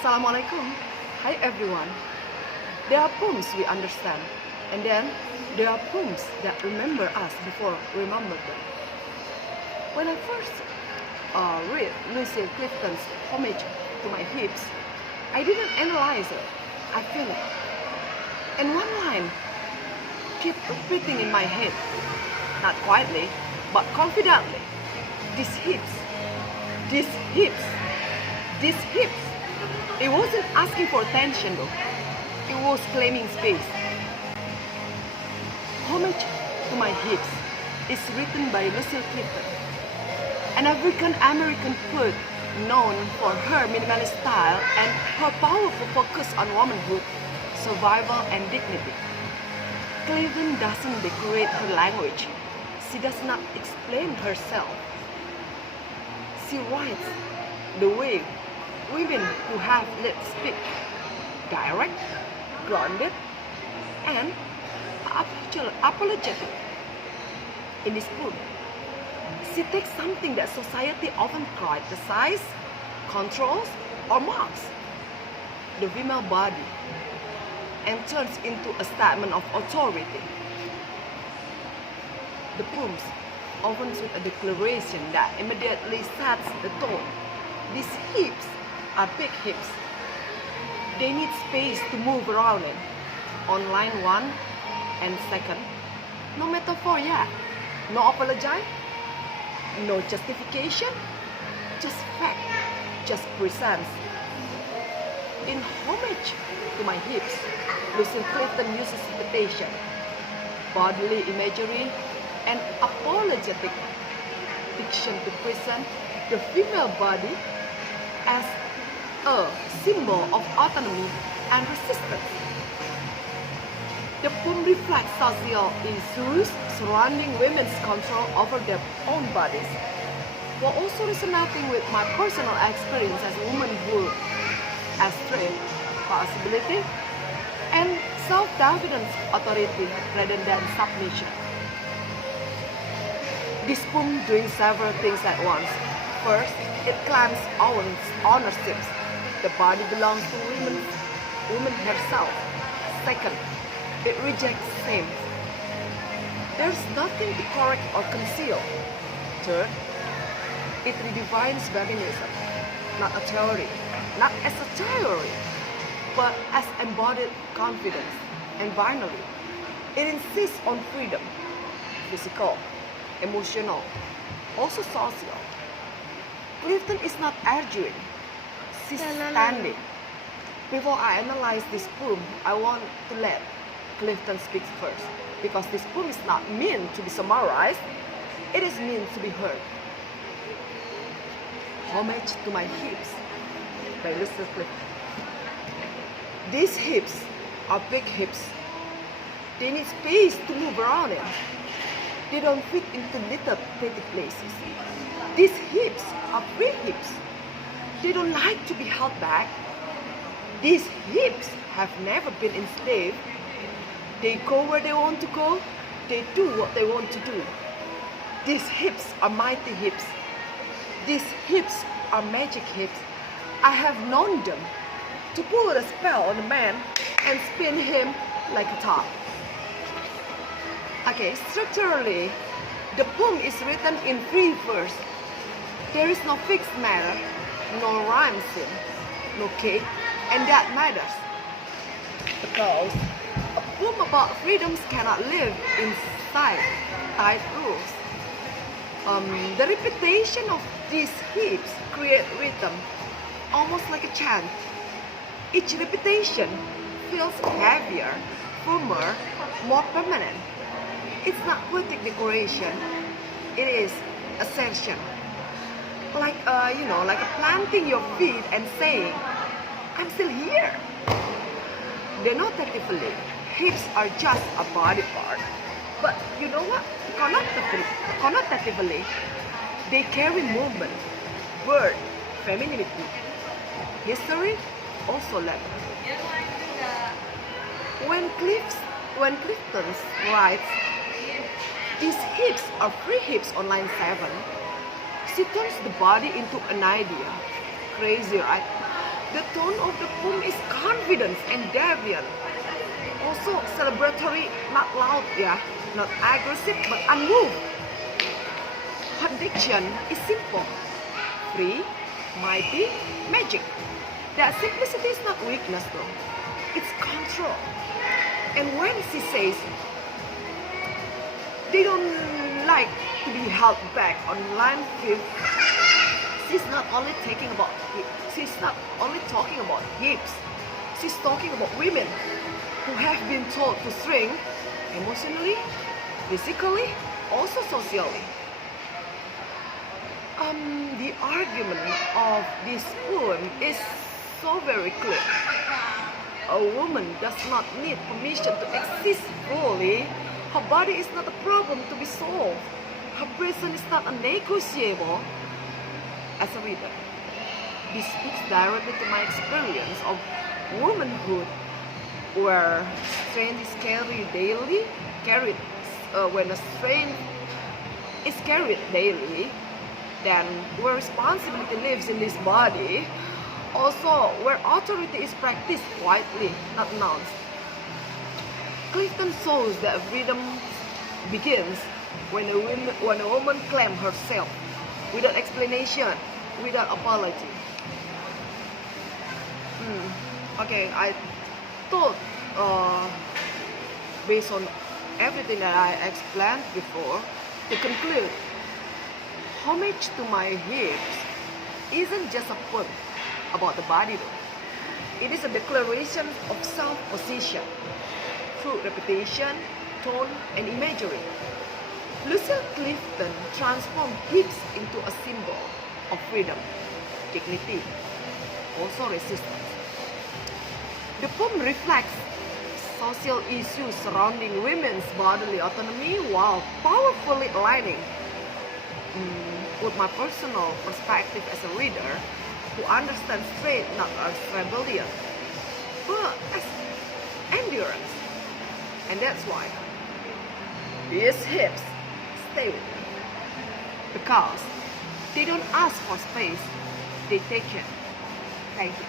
Assalamualaikum. Hi everyone. There are poems we understand, and then there are poems that remember us before we remember them. When I first read Lucille Clifton's Homage to My Hips, I didn't analyze it. I feel it. And one line kept repeating in my head, not quietly, but confidently. These hips, these hips, these hips. It wasn't asking for attention though. It was claiming space. Homage to My Hips is written by Lucille Clifton, an African-American poet known for her minimalist style and her powerful focus on womanhood, survival, and dignity. Clifton doesn't decorate her language. She does not explain herself. She writes the way women who have lived speak, direct, grounded, and apologetic. In this book, she takes something that society often criticizes, controls, or mocks, the female body, and turns into a statement of authority. The poems opens with a declaration that immediately sets the tone. These hips are big hips. They need space to move around in. On line 1 and 2, no metaphor yet, no apology, no justification, just fact, just presence. In Homage to My Hips, Lucille Clifton uses repetition, bodily imagery, and apologetic diction to present the female body as a symbol of autonomy and resistance. The poem reflects social issues surrounding women's control over their own bodies, while also resonating with my personal experience as a womanhood, as strength, possibility, and self-confidence, authority rather than submission. This poem doing several things at once. First, it claims ownership. The body belongs to woman herself. Second, it rejects shame. There's nothing to correct or conceal. Third, it redefines feminism, not a theory, not as a theory, but as embodied confidence. And finally, it insists on freedom, physical, emotional, also social. Clifton is not arguing, she's standing. Before I analyze this poem, I want to let Clifton speak first, because this poem is not meant to be summarized, it is meant to be heard. Homage to My Hips by Lucille Clifton. These hips are big hips. They need space to move around in. They don't fit into little petty places. These hips are free hips. They don't like to be held back. These hips have never been enslaved. They go where they want to go. They do what they want to do. These hips are mighty hips. These hips are magic hips. I have known them to put a spell on a man and spin him like a top. Okay, structurally, the poem is written in 3 verses. There is no fixed matter, no rhyme scheme, no cake, and that matters. Because a poem about freedoms cannot live inside tight rules. The repetition of these hips create rhythm, almost like a chant. Each repetition feels heavier, firmer, more permanent. It's not poetic decoration, it is ascension. Like like planting your feet and saying, I'm still here. Denotatively, hips are just a body part. But you know what? Connotatively, they carry movement, birth, femininity, history, also letter. When Clifton writes, these hips are free hips on line 7, she turns the body into an idea. Crazy, right? The tone of the poem is confident and defiant. Also celebratory, not loud, not aggressive, but unmoved. Her diction is simple, free, mighty, magic. That simplicity is not weakness though, it's control. And when she says, they don't like to be held back on line 5, she's not only talking about hips, she's talking about women who have been told to shrink emotionally, physically, also socially. The argument of this poem is so very clear. A woman does not need permission to exist fully. Her body is not a problem to be solved. Her presence is not negotiable. As a reader, this speaks directly to my experience of womanhood, where strength is when a strength is carried daily, then where responsibility lives in this body, also where authority is practiced quietly, not announced. Clifton shows that freedom begins when a woman claims herself without explanation, without apology. Okay, I thought, based on everything that I explained before, to conclude, Homage to My Hips isn't just a poem about the body though. It is a declaration of self-possession through repetition, tone, and imagery. Lucille Clifton transformed hips into a symbol of freedom, dignity, also resistance. The poem reflects social issues surrounding women's bodily autonomy while powerfully aligning with my personal perspective as a reader who understands strength not as rebellion, but as endurance. And that's why these hips stay with me. Because they don't ask for space, they take it. Thank you.